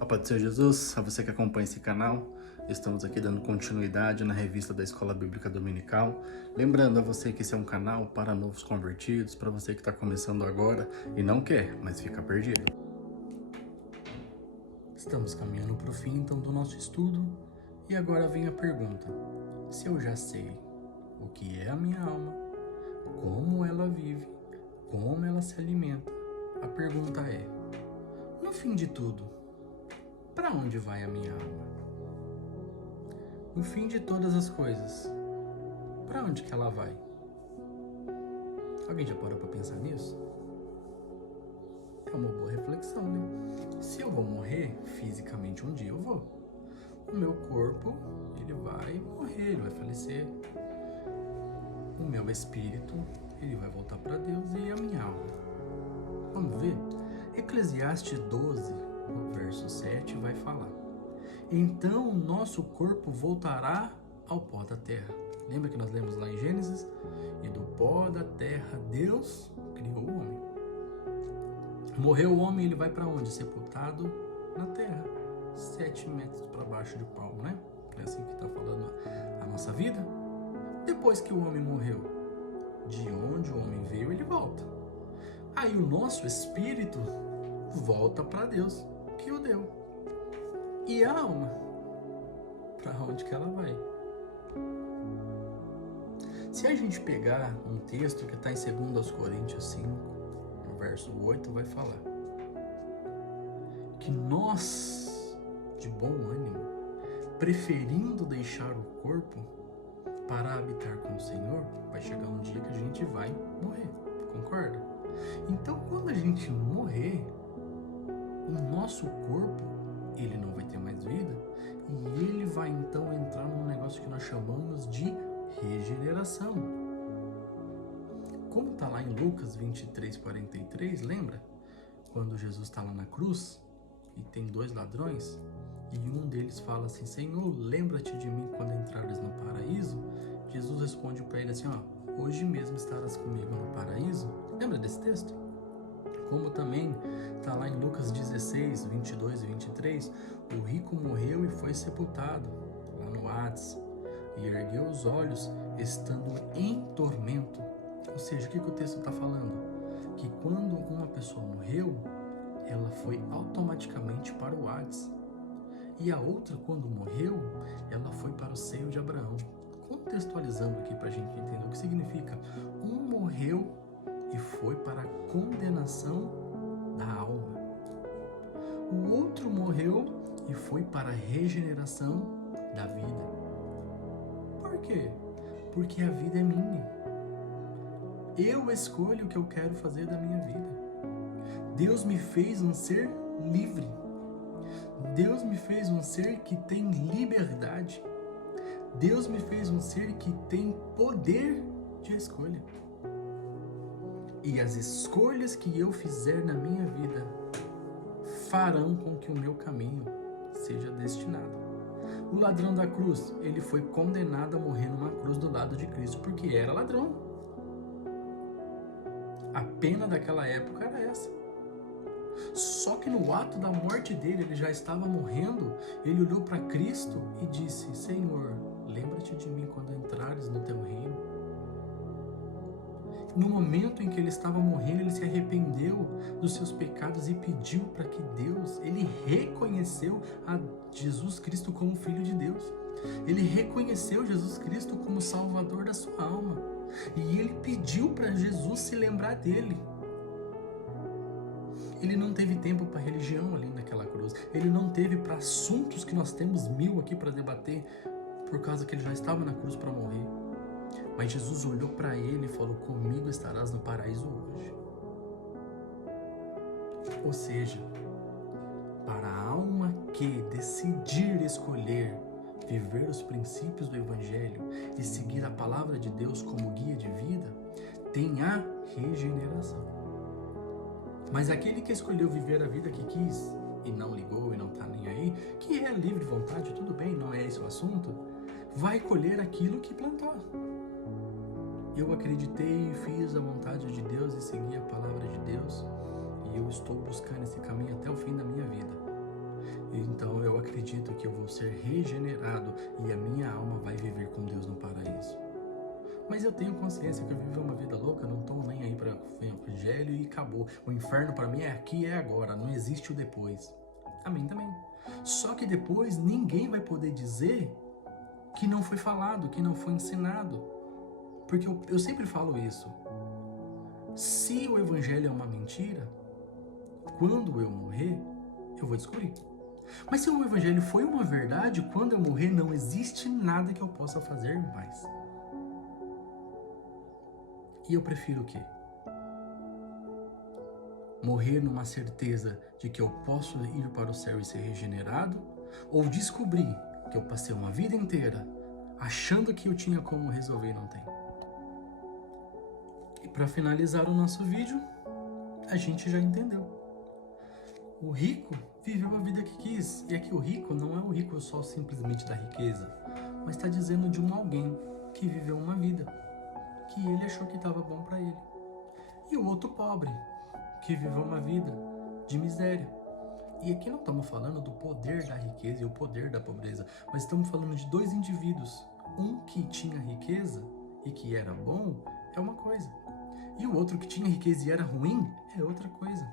A paz do Senhor Jesus, a você que acompanha esse canal, estamos aqui dando continuidade na revista da Escola Bíblica Dominical. Lembrando a você que esse é um canal para novos convertidos, para você que está começando agora e não quer, mas fica perdido. Estamos caminhando para o fim então do nosso estudo e agora vem a pergunta: se eu já sei o que é a minha alma, como ela vive, como ela se alimenta, a pergunta é: no fim de tudo, para onde vai a minha alma? No fim de todas as coisas, para onde que ela vai? Alguém já parou para pensar nisso? É uma boa reflexão, né? Se eu vou morrer, fisicamente um dia eu vou. O meu corpo, ele vai morrer, ele vai falecer. O meu espírito, ele vai voltar para Deus, e a minha alma. Vamos ver? Eclesiastes 12, no verso 7, vai falar: então o nosso corpo voltará ao pó da terra. Lembra que nós lemos lá em Gênesis? E do pó da terra Deus criou o homem. Morreu o homem, ele vai para onde? Sepultado na terra, 7 metros para baixo de palmo, né? É assim que está falando a nossa vida. Depois que o homem morreu, de onde o homem veio, ele volta. Aí o nosso espírito volta para Deus, que o deu. E a alma, para onde que ela vai? Se a gente pegar um texto que está em 2 Coríntios 5, no verso 8, vai falar que nós, de bom ânimo, preferindo deixar o corpo para habitar com o Senhor, vai chegar um dia que a gente vai morrer, concorda? Então, quando a gente morrer, o nosso corpo, ele não vai ter mais vida, e ele vai então entrar num negócio que nós chamamos de regeneração. Como está lá em Lucas 23:43, lembra? Quando Jesus está lá na cruz e tem 2 ladrões, e um deles fala assim: Senhor, lembra-te de mim quando entrares no paraíso. Jesus responde para ele assim: ó, hoje mesmo estarás comigo no paraíso. Lembra desse texto? Como também está lá em Lucas 16, 22 e 23, o rico morreu e foi sepultado, lá no Hades, e ergueu os olhos, estando em tormento. Ou seja, o que o texto está falando? Que quando uma pessoa morreu, ela foi automaticamente para o Hades. E a outra, quando morreu, ela foi para o seio de Abraão. Contextualizando aqui para a gente entender o que significa: um morreu e foi para a condenação da alma. O outro morreu e foi para a regeneração da vida. Por quê? Porque a vida é minha. Eu escolho o que eu quero fazer da minha vida. Deus me fez um ser livre. Deus me fez um ser que tem liberdade. Deus me fez um ser que tem poder de escolha. E as escolhas que eu fizer na minha vida farão com que o meu caminho seja destinado. O ladrão da cruz, ele foi condenado a morrer numa cruz do lado de Cristo porque era ladrão. A pena daquela época era essa. Só que no ato da morte dele, ele já estava morrendo, ele olhou para Cristo e disse: Senhor, lembra-te de mim quando entrares no teu reino. No momento em que ele estava morrendo, ele se arrependeu dos seus pecados e pediu para que Deus, ele reconheceu a Jesus Cristo como Filho de Deus. Ele reconheceu Jesus Cristo como Salvador da sua alma. E ele pediu para Jesus se lembrar dele. Ele não teve tempo para religião ali naquela cruz. Ele não teve para assuntos que nós temos 1000 aqui para debater, por causa que ele já estava na cruz para morrer. Mas Jesus olhou para ele e falou: comigo estarás no paraíso hoje. Ou seja, para a alma que decidir escolher viver os princípios do Evangelho e seguir a palavra de Deus como guia de vida, tem a regeneração. Mas aquele que escolheu viver a vida que quis e não ligou e não está nem aí, que é livre vontade, tudo bem, não é esse o assunto, vai colher aquilo que plantou. Eu acreditei e fiz a vontade de Deus e segui a palavra de Deus, e eu estou buscando esse caminho até o fim da minha vida. acredito que eu vou ser regenerado e a minha alma vai viver com Deus no paraíso. Mas eu tenho consciência que eu vivo uma vida louca, não estou nem aí para o evangelho e acabou. O inferno para mim é aqui, é agora, não existe o depois. Amém também. Só que depois ninguém vai poder dizer que não foi falado, que não foi ensinado. Porque eu sempre falo isso. Se o evangelho é uma mentira, quando eu morrer, eu vou descobrir. Mas se o evangelho foi uma verdade, quando eu morrer não existe nada que eu possa fazer mais. E eu prefiro o quê? Morrer numa certeza de que eu posso ir para o céu e ser regenerado? Ou descobrir que eu passei uma vida inteira achando que eu tinha como resolver e não tem? E para finalizar o nosso vídeo, a gente já entendeu. O rico viveu a vida que quis. E aqui o rico não é o rico só simplesmente da riqueza, mas está dizendo de alguém que viveu uma vida que ele achou que estava bom para ele. E o outro pobre, que viveu uma vida de miséria. E aqui não estamos falando do poder da riqueza e o poder da pobreza, mas estamos falando de dois indivíduos. Um que tinha riqueza e que era bom é uma coisa. E o outro que tinha riqueza e era ruim é outra coisa.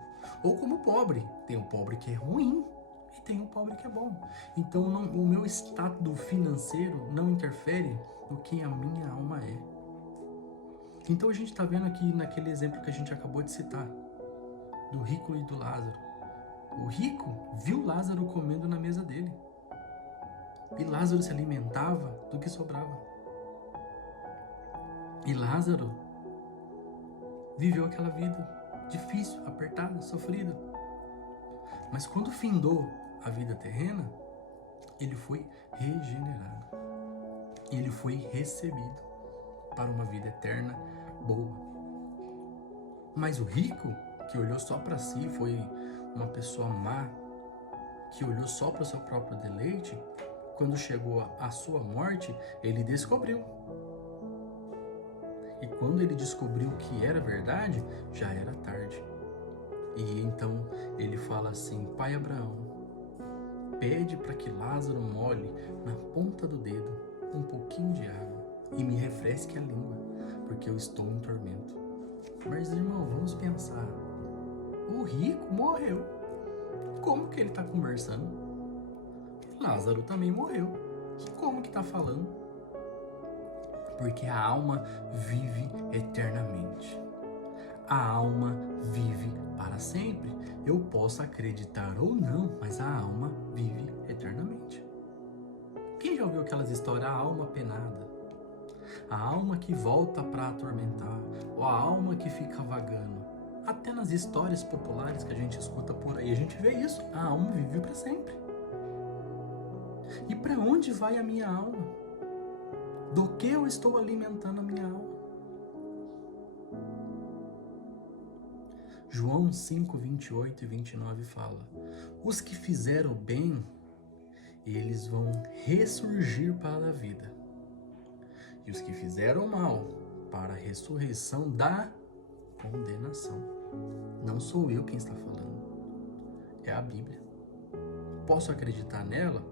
Ou como o pobre. Tem o pobre que é ruim e tem o pobre que é bom. Então o meu estado financeiro não interfere no que a minha alma é. Então a gente está vendo aqui naquele exemplo que a gente acabou de citar, do rico e do Lázaro. O rico viu Lázaro comendo na mesa dele. E Lázaro se alimentava do que sobrava. E Lázaro viveu aquela vida difícil, apertada, sofrida. Mas quando findou a vida terrena, ele foi regenerado. Ele foi recebido para uma vida eterna boa. Mas o rico, que olhou só para si, foi uma pessoa má, que olhou só para o seu próprio deleite, quando chegou a sua morte, ele descobriu. E quando ele descobriu que era verdade, já era tarde. E então ele fala assim: Pai Abraão, pede para que Lázaro molhe na ponta do dedo um pouquinho de água e me refresque a língua, porque eu estou em tormento. Mas, irmão, vamos pensar. O rico morreu. Como que ele está conversando? Lázaro também morreu. Como que está falando? Porque a alma vive eternamente. A alma vive para sempre. Eu posso acreditar ou não, mas a alma vive eternamente. Quem já ouviu aquelas histórias? A alma penada, a alma que volta para atormentar, ou a alma que fica vagando. Até nas histórias populares que a gente escuta por aí, a gente vê isso. A alma vive para sempre. E para onde vai a minha alma? Do que eu estou alimentando a minha alma? João 5, 28 e 29 fala: os que fizeram bem, eles vão ressurgir para a vida. E os que fizeram mal, para a ressurreição da condenação. Não sou eu quem está falando. É a Bíblia. Posso acreditar nela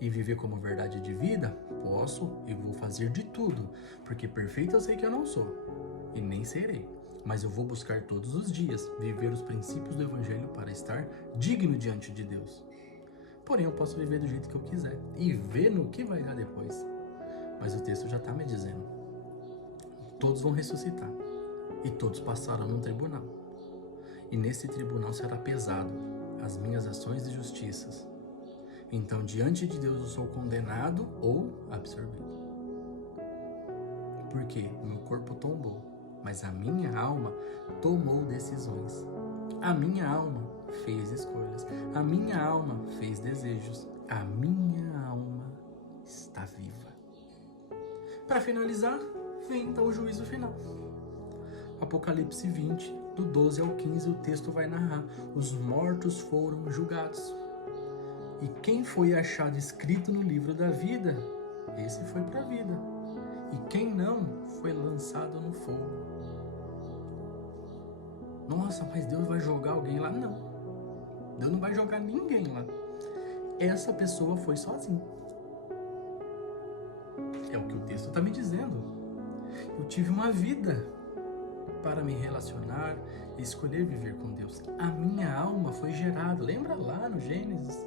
e viver como verdade de vida? Posso e vou fazer de tudo, porque perfeito eu sei que eu não sou e nem serei. Mas eu vou buscar todos os dias viver os princípios do Evangelho para estar digno diante de Deus. Porém, eu posso viver do jeito que eu quiser e ver no que vai dar depois. Mas o texto já está me dizendo: todos vão ressuscitar e todos passarão num tribunal. E nesse tribunal será pesado as minhas ações e justiças. Então, diante de Deus, eu sou condenado ou absorvido. Porque o meu corpo tombou, mas a minha alma tomou decisões. A minha alma fez escolhas. A minha alma fez desejos. A minha alma está viva. Para finalizar, vem então o juízo final. Apocalipse 20, do 12 ao 15, o texto vai narrar: os mortos foram julgados. E quem foi achado escrito no livro da vida, esse foi para a vida. E quem não, foi lançado no fogo. Nossa, mas Deus vai jogar alguém lá? Não. Deus não vai jogar ninguém lá. essa pessoa foi sozinha. É o que o texto está me dizendo. Eu tive uma vida para me relacionar e escolher viver com Deus. A minha alma foi gerada, lembra lá no Gênesis?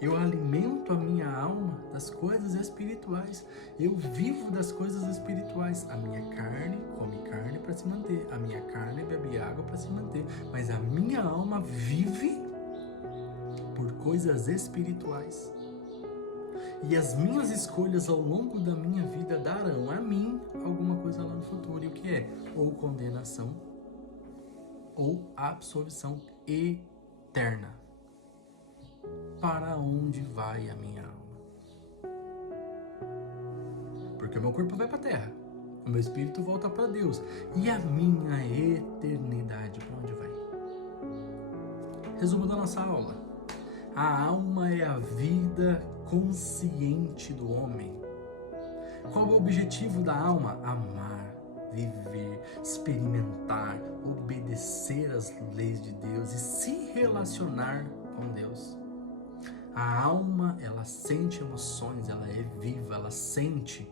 Eu alimento a minha alma das coisas espirituais. Eu vivo das coisas espirituais. A minha carne come carne para se manter. A minha carne bebe água para se manter. Mas a minha alma vive por coisas espirituais. E as minhas escolhas ao longo da minha vida darão a mim alguma coisa lá no futuro. E o que é? Ou condenação, ou absolvição eterna. Para onde vai a minha alma? Porque o meu corpo vai para a terra, o meu espírito volta para Deus. E a minha eternidade, para onde vai? Resumo da nossa aula. A alma é a vida consciente do homem. Qual é o objetivo da alma? Amar, viver, experimentar, obedecer às leis de Deus e se relacionar com Deus. A alma, ela sente emoções, ela é viva, ela sente.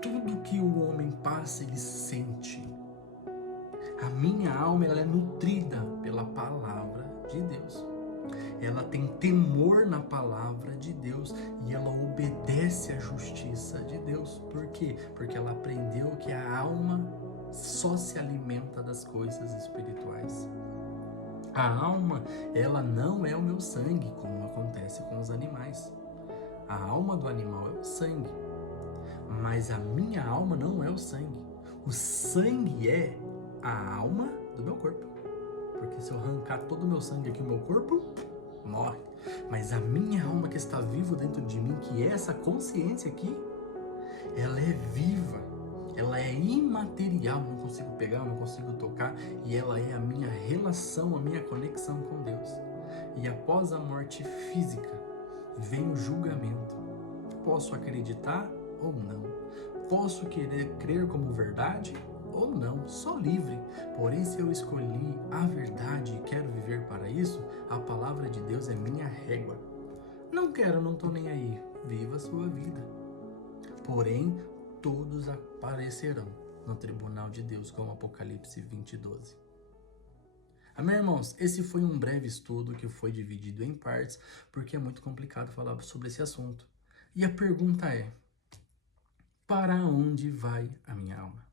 Tudo que o homem passa, ele sente. A minha alma, ela é nutrida pela palavra de Deus. Ela tem temor na palavra de Deus e ela obedece à justiça de Deus. Por quê? Porque ela aprendeu que a alma só se alimenta das coisas espirituais. A alma, ela não é o meu sangue, como acontece com os animais. A alma do animal é o sangue, mas a minha alma não é o sangue. O sangue é a alma do meu corpo. Porque se eu arrancar todo o meu sangue aqui, o meu corpo morre. Mas a minha alma que está viva dentro de mim, que é essa consciência aqui, ela é viva. Ela é imaterial, não consigo pegar, não consigo tocar, e ela é a minha relação, a minha conexão com Deus. E após a morte física, vem o julgamento. Posso acreditar ou não? Posso querer crer como verdade ou não? Sou livre. Porém, se eu escolhi a verdade e quero viver para isso, a palavra de Deus é minha régua. Não quero, não estou nem aí. Viva a sua vida. Porém, todos aparecerão no tribunal de Deus, como Apocalipse 20:12. Amém, irmãos? Esse foi um breve estudo que foi dividido em partes, porque é muito complicado falar sobre esse assunto. E a pergunta é: para onde vai a minha alma?